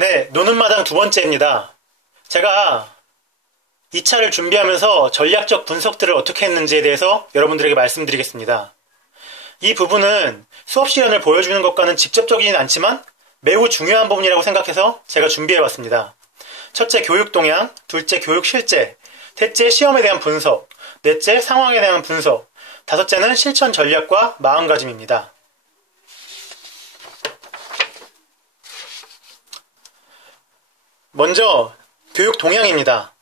네, 노는 마당 두 번째입니다. 제가 이 차를 준비하면서 전략적 분석들을 어떻게 했는지에 대해서 여러분들에게 말씀드리겠습니다. 이 부분은 수업 시간을 보여주는 것과는 직접적이진 않지만 매우 중요한 부분이라고 생각해서 제가 준비해왔습니다. 첫째, 교육 동향, 둘째, 교육 실제, 셋째, 시험에 대한 분석, 넷째, 상황에 대한 분석, 다섯째는 실천 전략과 마음가짐입니다. 먼저 교육 동향입니다.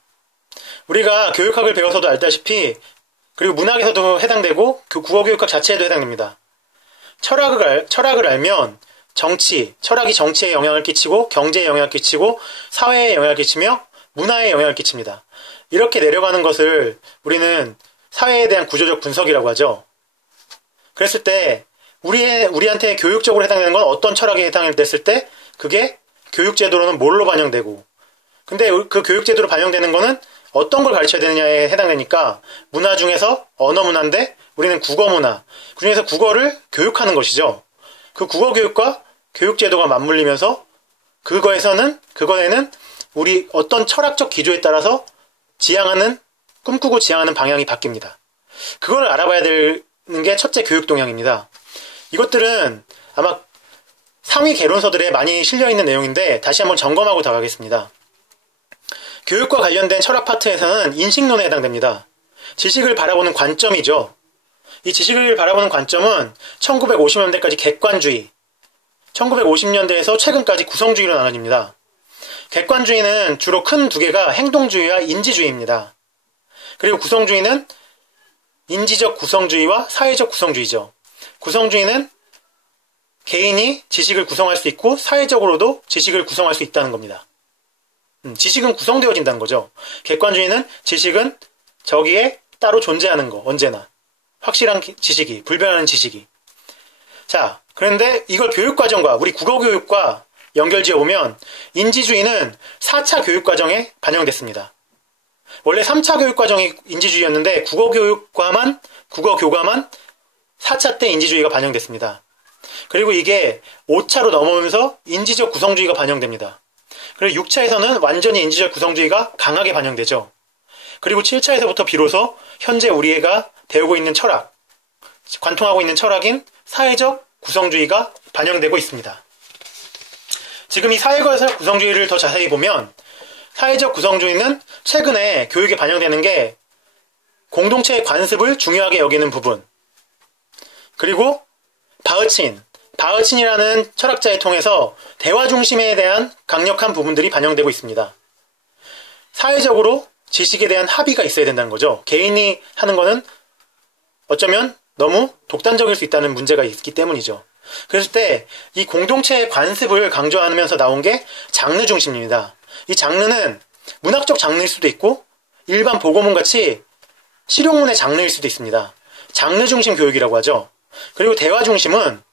우리가 교육학을 배워서도 알다시피, 그리고 문학에서도 해당되고 국어교육학 자체에도 해당됩니다. 철학을 알면 철학이 정치에 영향을 끼치고 경제에 영향을 끼치고 사회에 영향을 끼치며 문화에 영향을 끼칩니다. 이렇게 내려가는 것을 우리는 사회에 대한 구조적 분석이라고 하죠. 그랬을 때 우리한테 교육적으로 해당되는 건 어떤 철학에 해당됐을 때 그게 교육제도로는 뭘로 반영되고, 근데 그 교육제도로 반영되는 거는 어떤 걸 가르쳐야 되느냐에 해당되니까 문화 중에서 언어 문화인데 우리는 국어 문화, 그 중에서 국어를 교육하는 것이죠. 그 국어 교육과 교육제도가 맞물리면서 그거에는 우리 어떤 철학적 기조에 따라서 꿈꾸고 지향하는 방향이 바뀝니다. 그걸 알아봐야 되는 게 첫째 교육 동향입니다. 이것들은 아마 상위 개론서들에 많이 실려있는 내용인데 다시 한번 점검하고 나가겠습니다. 교육과 관련된 철학 파트에서는 인식론에 해당됩니다. 지식을 바라보는 관점이죠. 이 지식을 바라보는 관점은 1950년대까지 객관주의, 1950년대에서 최근까지 구성주의로 나눠집니다. 객관주의는 주로 큰 두 개가 행동주의와 인지주의입니다. 그리고 구성주의는 인지적 구성주의와 사회적 구성주의죠. 구성주의는 개인이 지식을 구성할 수 있고 사회적으로도 지식을 구성할 수 있다는 겁니다. 지식은 구성되어진다는 거죠. 객관주의는 지식은 저기에 따로 존재하는 거, 언제나. 확실한 지식이, 불변하는 지식이. 자, 그런데 이걸 교육과정과 우리 국어교육과 연결지어보면 인지주의는 4차 교육과정에 반영됐습니다. 원래 3차 교육과정이 인지주의였는데 국어교과만 4차 때 인지주의가 반영됐습니다. 그리고 이게 5차로 넘어오면서 인지적 구성주의가 반영됩니다. 그리고 6차에서는 완전히 인지적 구성주의가 강하게 반영되죠. 그리고 7차에서부터 비로소 현재 우리가 배우고 있는 철학, 관통하고 있는 철학인 사회적 구성주의가 반영되고 있습니다. 지금 이 사회적 구성주의를 더 자세히 보면 사회적 구성주의는 최근에 교육에 반영되는 게 공동체의 관습을 중요하게 여기는 부분, 그리고 바흐친이라는 철학자를 통해서 대화 중심에 대한 강력한 부분들이 반영되고 있습니다. 사회적으로 지식에 대한 합의가 있어야 된다는 거죠. 개인이 하는 거는 어쩌면 너무 독단적일 수 있다는 문제가 있기 때문이죠. 그랬을 때 이 공동체의 관습을 강조하면서 나온 게 장르 중심입니다. 이 장르는 문학적 장르일 수도 있고 일반 보고문 같이 실용문의 장르일 수도 있습니다. 장르 중심 교육이라고 하죠. 그리고 대화 중심은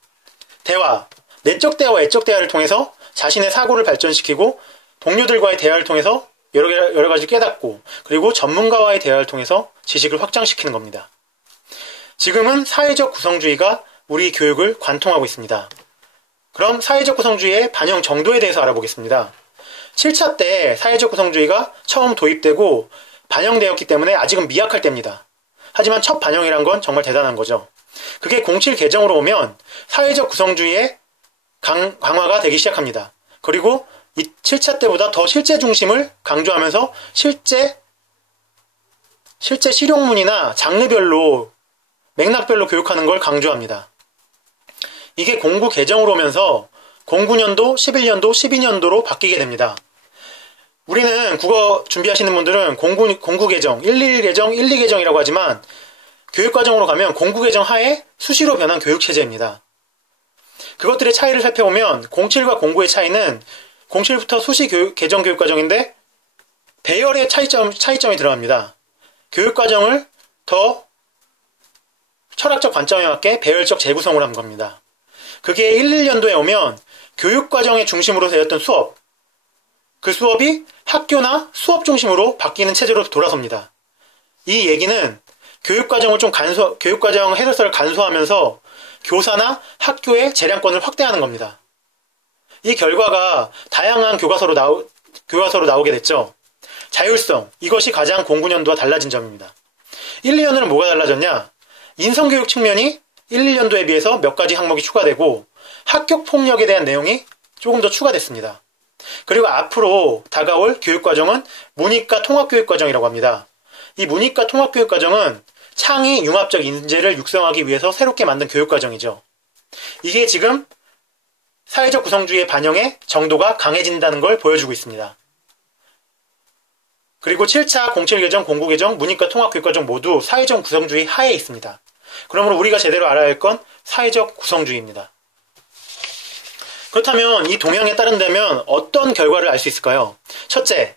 내적 대화와 애적 대화를 통해서 자신의 사고를 발전시키고 동료들과의 대화를 통해서 여러 가지 깨닫고, 그리고 전문가와의 대화를 통해서 지식을 확장시키는 겁니다. 지금은 사회적 구성주의가 우리 교육을 관통하고 있습니다. 그럼 사회적 구성주의의 반영 정도에 대해서 알아보겠습니다. 7차 때 사회적 구성주의가 처음 도입되고 반영되었기 때문에 아직은 미약할 때입니다. 하지만 첫 반영이란 건 정말 대단한 거죠. 그게 07 개정으로 오면 사회적 구성주의의 강화가 되기 시작합니다. 그리고 이 7차 때보다 더 실제 중심을 강조하면서 실제 실용문이나 장르별로 맥락별로 교육하는 걸 강조합니다. 이게 09 개정으로 오면서 09년도, 11년도, 12년도로 바뀌게 됩니다. 우리는 국어 준비하시는 분들은 09 개정, 11 개정, 12 개정이라고 하지만 교육과정으로 가면 09 개정 하에 수시로 변한 교육체제입니다. 그것들의 차이를 살펴보면 07과 09의 차이는 07부터 수시 개정 교육과정인데 배열의 차이점이 들어갑니다. 교육과정을 더 철학적 관점에 맞게 배열적 재구성을 한 겁니다. 그게 11년도에 오면 교육과정의 중심으로 되었던 수업, 그 수업이 학교나 수업 중심으로 바뀌는 체제로 돌아섭니다. 이 얘기는 교육과정 해설서를 간소화하면서 교사나 학교의 재량권을 확대하는 겁니다. 이 결과가 다양한 교과서로 나오게 됐죠. 자율성, 이것이 가장 09년도와 달라진 점입니다. 1, 2년도는 뭐가 달라졌냐? 인성교육 측면이 1, 2년도에 비해서 몇 가지 항목이 추가되고 학교 폭력에 대한 내용이 조금 더 추가됐습니다. 그리고 앞으로 다가올 교육과정은 문이과 통합교육과정이라고 합니다. 이 문이과 통합교육과정은 창의 융합적 인재를 육성하기 위해서 새롭게 만든 교육과정이죠. 이게 지금 사회적 구성주의의 반영의 정도가 강해진다는 걸 보여주고 있습니다. 그리고 7차 07 개정, 09 개정, 문이과 통합교육과정 모두 사회적 구성주의 하에 있습니다. 그러므로 우리가 제대로 알아야 할 건 사회적 구성주의입니다. 그렇다면 이 동향에 따른다면 어떤 결과를 알 수 있을까요? 첫째,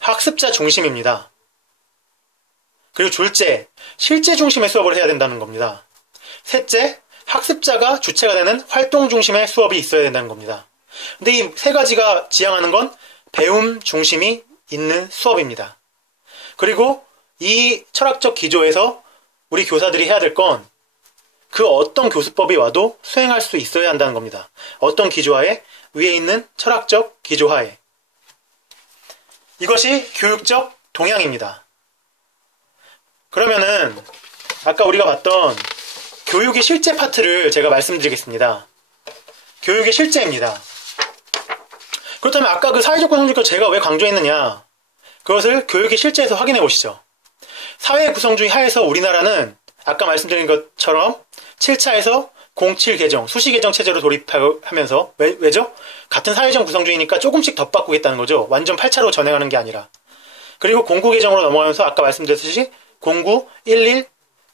학습자 중심입니다. 그리고 둘째, 실제 중심의 수업을 해야 된다는 겁니다. 셋째, 학습자가 주체가 되는 활동 중심의 수업이 있어야 된다는 겁니다. 근데 이 세 가지가 지향하는 건 배움 중심이 있는 수업입니다. 그리고 이 철학적 기조에서 우리 교사들이 해야 될 건 그 어떤 교수법이 와도 수행할 수 있어야 한다는 겁니다. 어떤 기조하에? 위에 있는 철학적 기조하에. 이것이 교육적 동향입니다. 그러면은 아까 우리가 봤던 교육의 실제 파트를 제가 말씀드리겠습니다. 교육의 실제입니다. 그렇다면 아까 그 사회적 구성주의를 제가 왜 강조했느냐? 그것을 교육의 실제에서 확인해 보시죠. 사회 구성주의 하에서 우리나라는 아까 말씀드린 것처럼 7차에서 07 개정, 수시 개정 체제로 돌입하면서 왜죠? 같은 사회적 구성주의니까 조금씩 덧바꾸겠다는 거죠. 완전 8차로 전행하는 게 아니라. 그리고 09 개정으로 넘어가면서 아까 말씀드렸듯이 09, 11,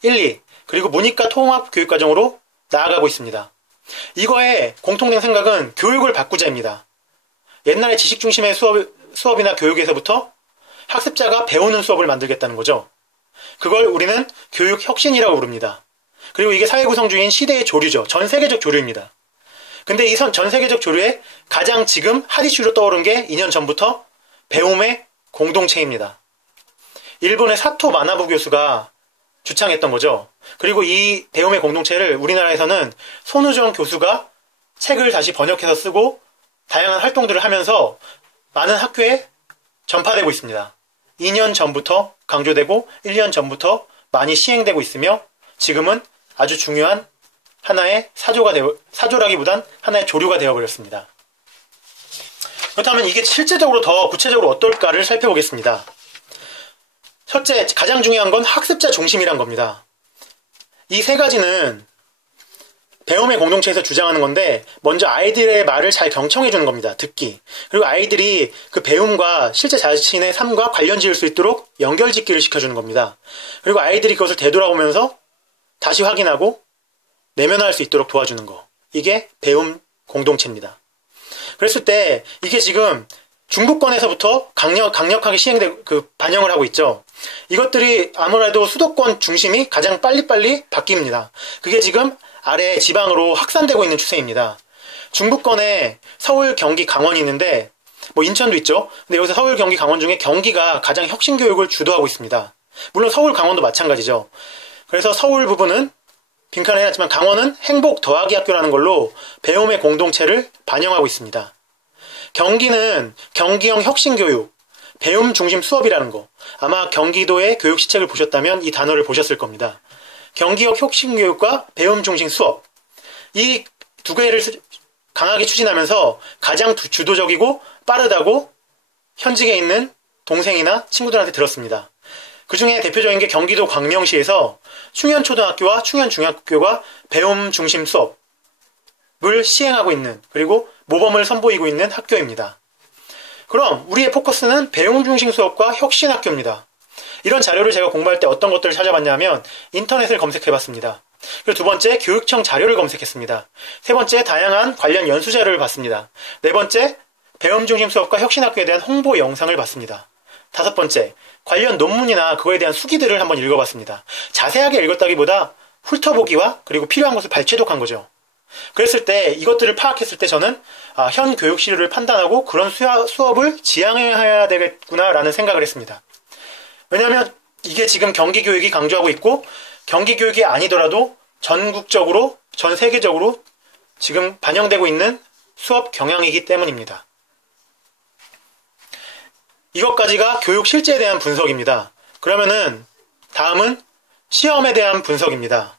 12 그리고 문이과 통합 교육과정으로 나아가고 있습니다. 이거의 공통된 생각은 교육을 바꾸자입니다. 옛날에 지식 중심의 수업이나 교육에서부터 학습자가 배우는 수업을 만들겠다는 거죠. 그걸 우리는 교육 혁신이라고 부릅니다. 그리고 이게 사회구성주의인 시대의 조류죠. 전 세계적 조류입니다. 근데 이 전 세계적 조류에 가장 지금 핫 이슈로 떠오른 게 2년 전부터 배움의 공동체입니다. 일본의 사토 마나부 교수가 주창했던 거죠. 그리고 이 배움의 공동체를 우리나라에서는 손우정 교수가 책을 다시 번역해서 쓰고 다양한 활동들을 하면서 많은 학교에 전파되고 있습니다. 2년 전부터 강조되고 1년 전부터 많이 시행되고 있으며 지금은 아주 중요한 하나의 사조라기보단 하나의 조류가 되어버렸습니다. 그렇다면 이게 실제적으로 더 구체적으로 어떨까를 살펴보겠습니다. 첫째, 가장 중요한 건 학습자 중심이란 겁니다. 이 세 가지는 배움의 공동체에서 주장하는 건데 먼저 아이들의 말을 잘 경청해 주는 겁니다. 듣기. 그리고 아이들이 그 배움과 실제 자신의 삶과 관련 지을 수 있도록 연결짓기를 시켜주는 겁니다. 그리고 아이들이 그것을 되돌아보면서 다시 확인하고 내면화할 수 있도록 도와주는 거. 이게 배움 공동체입니다. 그랬을 때 이게 지금 중부권에서부터 강력하게 반영을 하고 있죠. 이것들이 아무래도 수도권 중심이 가장 빨리빨리 바뀝니다. 그게 지금 아래 지방으로 확산되고 있는 추세입니다. 중부권에 서울, 경기, 강원이 있는데 뭐 인천도 있죠. 근데 여기서 서울, 경기, 강원 중에 경기가 가장 혁신교육을 주도하고 있습니다. 물론 서울, 강원도 마찬가지죠. 그래서 서울 부분은 빈칸을 해놨지만 강원은 행복 더하기 학교라는 걸로 배움의 공동체를 반영하고 있습니다. 경기는 경기형 혁신교육, 배움 중심 수업이라는 거. 아마 경기도의 교육시책을 보셨다면 이 단어를 보셨을 겁니다. 경기형 혁신교육과 배움 중심 수업. 이 두 개를 강하게 추진하면서 가장 주도적이고 빠르다고 현직에 있는 동생이나 친구들한테 들었습니다. 그 중에 대표적인 게 경기도 광명시에서 충현초등학교와 충현중학교가 배움 중심 수업을 시행하고 있는, 그리고 모범을 선보이고 있는 학교입니다. 그럼 우리의 포커스는 배움 중심 수업과 혁신 학교입니다. 이런 자료를 제가 공부할 때 어떤 것들을 찾아봤냐면 인터넷을 검색해봤습니다. 그리고 두 번째, 교육청 자료를 검색했습니다. 세 번째, 다양한 관련 연수 자료를 봤습니다. 네 번째, 배움 중심 수업과 혁신 학교에 대한 홍보 영상을 봤습니다. 다섯 번째, 관련 논문이나 그거에 대한 수기들을 한번 읽어봤습니다. 자세하게 읽었다기보다 훑어보기와 그리고 필요한 것을 발췌독한 거죠. 그랬을 때 이것들을 파악했을 때 저는 현 교육 시류를 판단하고 그런 수업을 지향해야 되겠구나라는 생각을 했습니다. 왜냐하면 이게 지금 경기교육이 강조하고 있고 경기교육이 아니더라도 전국적으로 전 세계적으로 지금 반영되고 있는 수업 경향이기 때문입니다. 이것까지가 교육 실제에 대한 분석입니다. 그러면은 다음은 시험에 대한 분석입니다.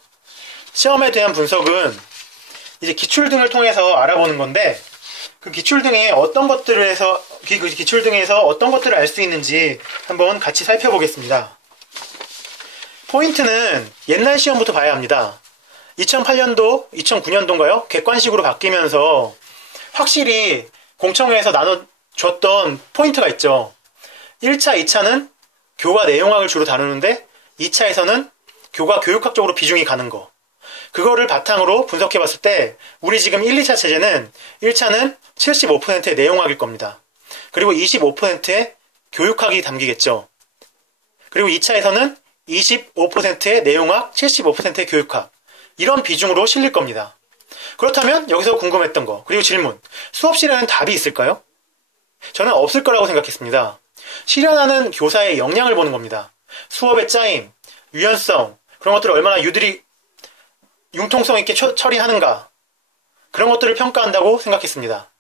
시험에 대한 분석은 이제 기출등을 통해서 알아보는 건데, 그 기출등에서 어떤 것들을 알 수 있는지 한번 같이 살펴보겠습니다. 포인트는 옛날 시험부터 봐야 합니다. 2008년도, 2009년도인가요? 객관식으로 바뀌면서 확실히 공청회에서 나눠줬던 포인트가 있죠. 1차, 2차는 교과 내용학을 주로 다루는데 2차에서는 교과 교육학적으로 비중이 가는 거. 그거를 바탕으로 분석해봤을 때 우리 지금 1, 2차 체제는 1차는 75%의 내용학일 겁니다. 그리고 25%의 교육학이 담기겠죠. 그리고 2차에서는 25%의 내용학, 75%의 교육학. 이런 비중으로 실릴 겁니다. 그렇다면 여기서 궁금했던 거, 그리고 질문. 수업실에는 답이 있을까요? 저는 없을 거라고 생각했습니다. 실현하는 교사의 역량을 보는 겁니다. 수업의 짜임, 유연성, 그런 것들을 얼마나 융통성 있게 처리하는가, 그런 것들을 평가한다고 생각했습니다.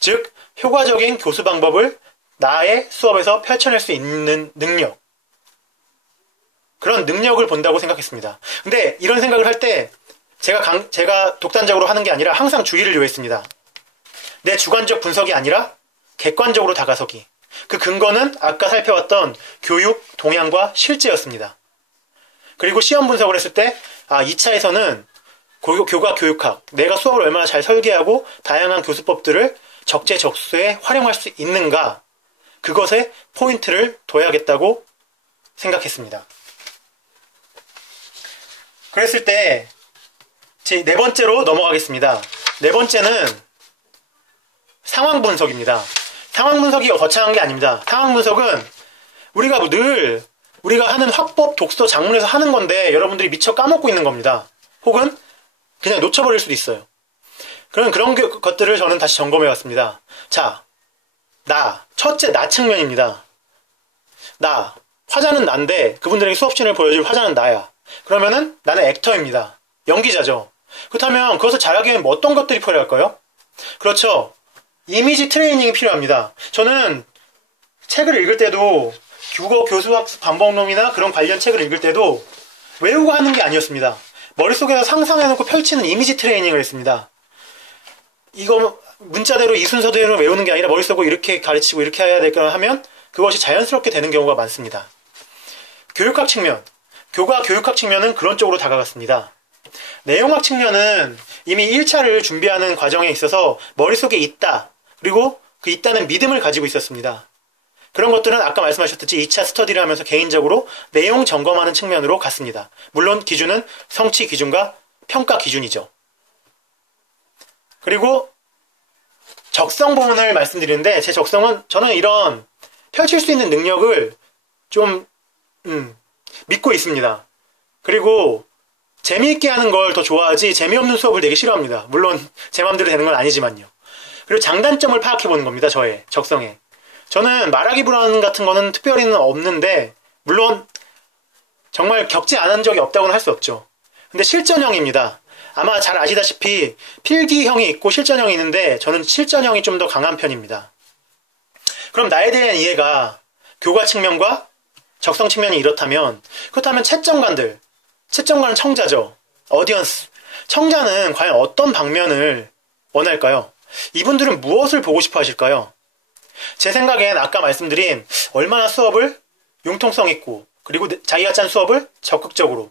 즉, 효과적인 교수 방법을 나의 수업에서 펼쳐낼 수 있는 능력, 그런 능력을 본다고 생각했습니다. 근데 이런 생각을 할 때 제가 독단적으로 하는 게 아니라 항상 주의를 요했습니다. 내 주관적 분석이 아니라 객관적으로 다가서기. 그 근거는 아까 살펴봤던 교육 동향과 실제였습니다. 그리고 시험 분석을 했을 때 2차에서는 교과 교육학, 내가 수업을 얼마나 잘 설계하고 다양한 교수법들을 적재적소에 활용할 수 있는가, 그것에 포인트를 둬야겠다고 생각했습니다. 그랬을 때 제 네 번째로 넘어가겠습니다. 네 번째는 상황 분석입니다. 상황 분석이 거창한 게 아닙니다. 상황 분석은 우리가 하는 화법, 독서, 작문에서 하는 건데 여러분들이 미처 까먹고 있는 겁니다. 혹은 그냥 놓쳐버릴 수도 있어요. 그런 것들을 저는 다시 점검해 왔습니다. 자, 첫째 나 측면입니다. 화자는 난데 그분들에게 수업진을 보여줄 화자는 나야. 그러면은 나는 액터입니다. 연기자죠. 그렇다면 그것을 잘하기 위해 어떤 것들이 필요할까요? 그렇죠. 이미지 트레이닝이 필요합니다. 저는 책을 읽을 때도 국어 교수학 반복론이나 그런 관련 책을 읽을 때도 외우고 하는 게 아니었습니다. 머릿속에서 상상해놓고 펼치는 이미지 트레이닝을 했습니다. 이거 문자대로 이 순서대로 외우는 게 아니라 머릿속으로 이렇게 가르치고 이렇게 해야 될까 하면 그것이 자연스럽게 되는 경우가 많습니다. 교육학 측면, 교과 교육학 측면은 그런 쪽으로 다가갔습니다. 내용학 측면은 이미 1차를 준비하는 과정에 있어서 머릿속에 있다, 그리고 그 있다는 믿음을 가지고 있었습니다. 그런 것들은 아까 말씀하셨듯이 2차 스터디를 하면서 개인적으로 내용 점검하는 측면으로 갔습니다. 물론 기준은 성취 기준과 평가 기준이죠. 그리고 적성 부분을 말씀드리는데, 제 적성은 저는 이런 펼칠 수 있는 능력을 좀 믿고 있습니다. 그리고 재미있게 하는 걸 더 좋아하지 재미없는 수업을 되게 싫어합니다. 물론 제 마음대로 되는 건 아니지만요. 그리고 장단점을 파악해보는 겁니다. 저의 적성에. 저는 말하기 불안 같은 거는 특별히는 없는데, 물론 정말 겪지 않은 적이 없다고는 할 수 없죠. 근데 실전형입니다. 아마 잘 아시다시피 필기형이 있고 실전형이 있는데 저는 실전형이 좀 더 강한 편입니다. 그럼 나에 대한 이해가 교과 측면과 적성 측면이 그렇다면 채점관은 청자죠. 어디언스. 청자는 과연 어떤 방면을 원할까요? 이분들은 무엇을 보고 싶어 하실까요? 제 생각엔 아까 말씀드린 얼마나 수업을 융통성 있고, 그리고 자기가 짠 수업을 적극적으로,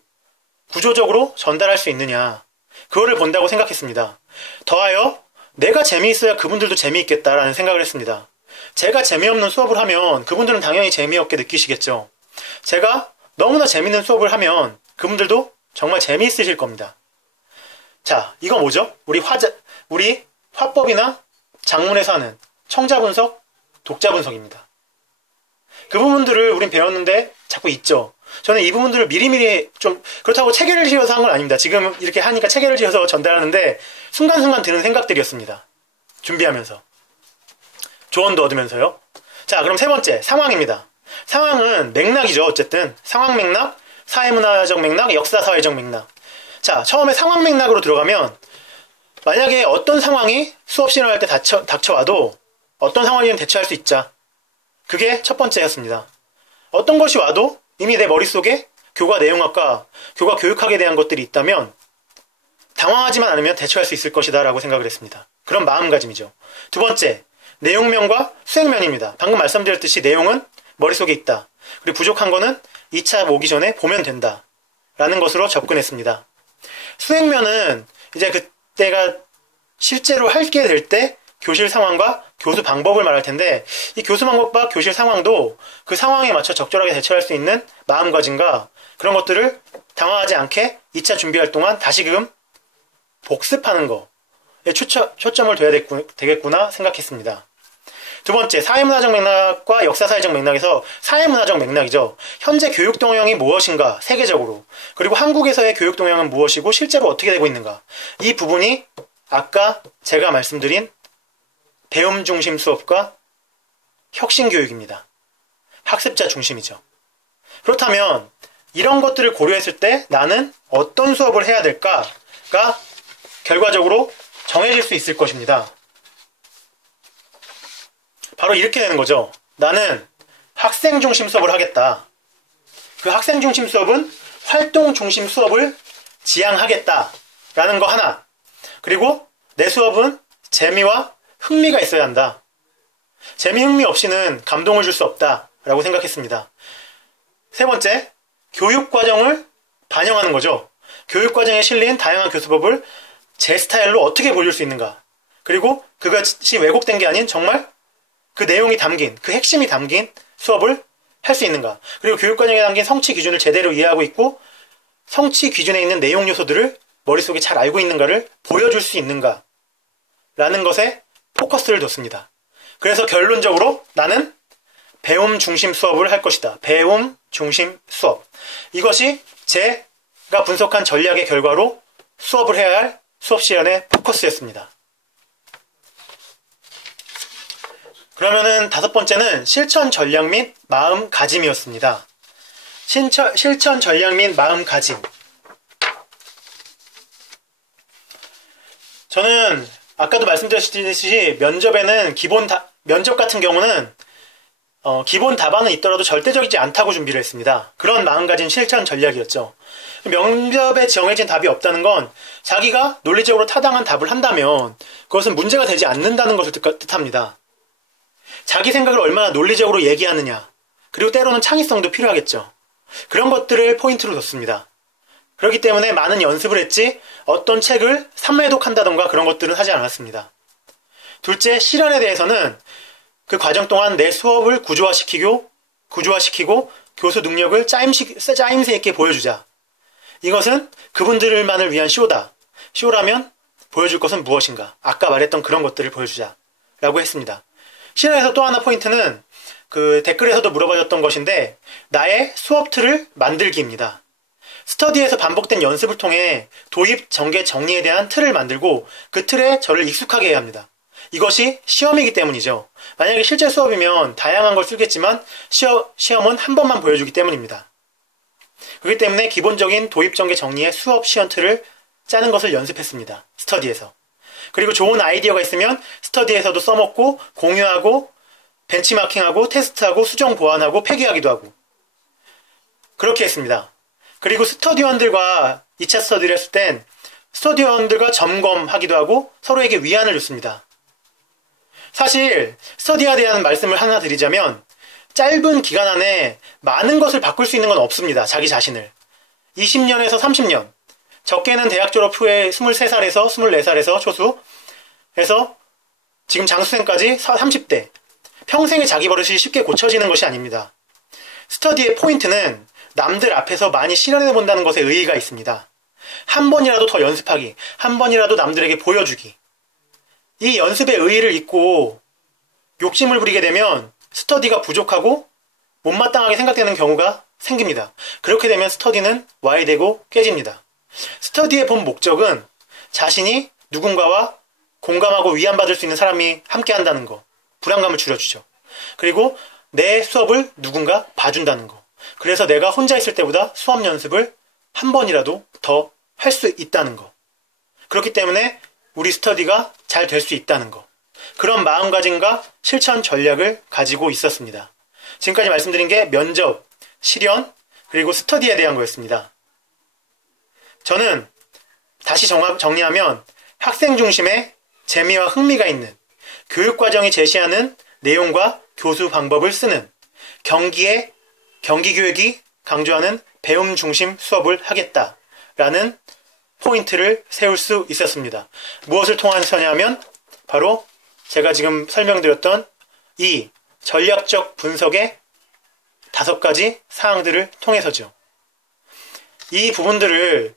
구조적으로 전달할 수 있느냐, 그거를 본다고 생각했습니다. 더하여 내가 재미있어야 그분들도 재미있겠다라는 생각을 했습니다. 제가 재미없는 수업을 하면 그분들은 당연히 재미없게 느끼시겠죠. 제가 너무나 재미있는 수업을 하면 그분들도 정말 재미있으실 겁니다. 자, 이거 뭐죠? 우리 화법이나 작문에서 하는 청자 분석, 독자 분석입니다. 그 부분들을 우린 배웠는데 자꾸 잊죠. 저는 이 부분들을 미리미리 좀, 그렇다고 체계를 지어서 한 건 아닙니다. 지금 이렇게 하니까 체계를 지어서 전달하는데 순간순간 드는 생각들이었습니다. 준비하면서. 조언도 얻으면서요. 자, 그럼 세 번째, 상황입니다. 상황은 맥락이죠. 어쨌든 상황 맥락, 사회문화적 맥락, 역사사회적 맥락. 자, 처음에 상황 맥락으로 들어가면 만약에 어떤 상황이 수업 시간할 때 닥쳐와도 어떤 상황이든 대처할 수 있자. 그게 첫 번째였습니다. 어떤 것이 와도 이미 내 머릿속에 교과 내용학과 교과 교육학에 대한 것들이 있다면 당황하지만 않으면 대처할 수 있을 것이다 라고 생각을 했습니다. 그런 마음가짐이죠. 두 번째, 내용면과 수행면입니다. 방금 말씀드렸듯이 내용은 머릿속에 있다. 그리고 부족한 거는 2차 오기 전에 보면 된다 라는 것으로 접근했습니다. 수행면은 이제 그때가 실제로 하게 될 때 교실 상황과 교수 방법을 말할 텐데, 이 교수 방법과 교실 상황도 그 상황에 맞춰 적절하게 대처할 수 있는 마음가짐과 그런 것들을 당황하지 않게 2차 준비할 동안 다시금 복습하는 거에 초점을 둬야 되겠구나 생각했습니다. 두 번째, 사회문화적 맥락과 역사사회적 맥락에서 사회문화적 맥락이죠. 현재 교육 동향이 무엇인가, 세계적으로. 그리고 한국에서의 교육 동향은 무엇이고 실제로 어떻게 되고 있는가. 이 부분이 아까 제가 말씀드린 배움 중심 수업과 혁신 교육입니다. 학습자 중심이죠. 그렇다면 이런 것들을 고려했을 때 나는 어떤 수업을 해야 될까가 결과적으로 정해질 수 있을 것입니다. 바로 이렇게 되는 거죠. 나는 학생 중심 수업을 하겠다. 그 학생 중심 수업은 활동 중심 수업을 지향하겠다라는 거 하나. 그리고 내 수업은 재미와 흥미가 있어야 한다. 재미, 흥미 없이는 감동을 줄 수 없다라고 생각했습니다. 세 번째, 교육과정을 반영하는 거죠. 교육과정에 실린 다양한 교수법을 제 스타일로 어떻게 보여줄 수 있는가. 그리고 그것이 왜곡된 게 아닌 정말 그 내용이 담긴, 그 핵심이 담긴 수업을 할 수 있는가. 그리고 교육과정에 담긴 성취 기준을 제대로 이해하고 있고 성취 기준에 있는 내용 요소들을 머릿속에 잘 알고 있는가를 보여줄 수 있는가 라는 것에 포커스를 뒀습니다. 그래서 결론적으로 나는 배움 중심 수업을 할 것이다. 배움 중심 수업. 이것이 제가 분석한 전략의 결과로 수업을 해야 할 수업 시간의 포커스였습니다. 그러면은 다섯 번째는 실천 전략 및 마음가짐이었습니다. 실천 전략 및 마음가짐. 저는 아까도 말씀드렸듯이 면접에는 면접 같은 경우는 기본 답안은 있더라도 절대적이지 않다고 준비를 했습니다. 그런 마음가짐 실천 전략이었죠. 면접에 정해진 답이 없다는 건 자기가 논리적으로 타당한 답을 한다면 그것은 문제가 되지 않는다는 것을 뜻합니다. 자기 생각을 얼마나 논리적으로 얘기하느냐, 그리고 때로는 창의성도 필요하겠죠. 그런 것들을 포인트로 뒀습니다. 그렇기 때문에 많은 연습을 했지 어떤 책을 삼매독한다던가 그런 것들은 하지 않았습니다. 둘째, 실현에 대해서는 그 과정 동안 내 수업을 구조화시키고 교수 능력을 짜임새 있게 보여주자. 이것은 그분들만을 위한 쇼다. 쇼라면 보여줄 것은 무엇인가. 아까 말했던 그런 것들을 보여주자 라고 했습니다. 실현에서 또 하나 포인트는 그 댓글에서도 물어봐줬던 것인데 나의 수업 틀을 만들기입니다. 스터디에서 반복된 연습을 통해 도입, 전개, 정리에 대한 틀을 만들고 그 틀에 저를 익숙하게 해야 합니다. 이것이 시험이기 때문이죠. 만약에 실제 수업이면 다양한 걸 쓰겠지만 시험은 한 번만 보여주기 때문입니다. 그렇기 때문에 기본적인 도입, 전개, 정리의 수업 시험 틀을 짜는 것을 연습했습니다. 스터디에서. 그리고 좋은 아이디어가 있으면 스터디에서도 써먹고 공유하고 벤치마킹하고 테스트하고 수정 보완하고 폐기하기도 하고 그렇게 했습니다. 그리고 스터디원들과 2차 스터디를 했을 땐 스터디원들과 점검하기도 하고 서로에게 위안을 줬습니다. 사실 스터디에 대한 말씀을 하나 드리자면 짧은 기간 안에 많은 것을 바꿀 수 있는 건 없습니다. 자기 자신을. 20년에서 30년, 적게는 대학 졸업 후에 23살에서 24살에서 초수해서 지금 장수생까지 30대. 평생의 자기 버릇이 쉽게 고쳐지는 것이 아닙니다. 스터디의 포인트는 남들 앞에서 많이 실현해 본다는 것에 의의가 있습니다. 한 번이라도 더 연습하기, 한 번이라도 남들에게 보여주기. 이 연습의 의의를 잊고 욕심을 부리게 되면 스터디가 부족하고 못마땅하게 생각되는 경우가 생깁니다. 그렇게 되면 스터디는 와해되고 깨집니다. 스터디의 본 목적은 자신이 누군가와 공감하고 위안받을 수 있는 사람이 함께 한다는 거, 불안감을 줄여주죠. 그리고 내 수업을 누군가 봐준다는 거. 그래서 내가 혼자 있을 때보다 수업 연습을 한 번이라도 더 할 수 있다는 거. 그렇기 때문에 우리 스터디가 잘 될 수 있다는 거. 그런 마음가짐과 실천 전략을 가지고 있었습니다. 지금까지 말씀드린 게 면접, 실연, 그리고 스터디에 대한 거였습니다. 저는 다시 정리하면 학생 중심의 재미와 흥미가 있는 교육과정이 제시하는 내용과 교수 방법을 쓰는 경기교육이 강조하는 배움 중심 수업을 하겠다라는 포인트를 세울 수 있었습니다. 무엇을 통해서냐면 바로 제가 지금 설명드렸던 이 전략적 분석의 5가지 사항들을 통해서죠. 이 부분들을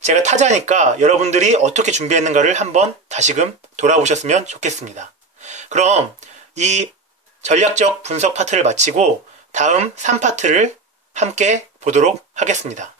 제가 타자니까 여러분들이 어떻게 준비했는가를 한번 다시금 돌아보셨으면 좋겠습니다. 그럼 이 전략적 분석 파트를 마치고 다음 3파트를 함께 보도록 하겠습니다.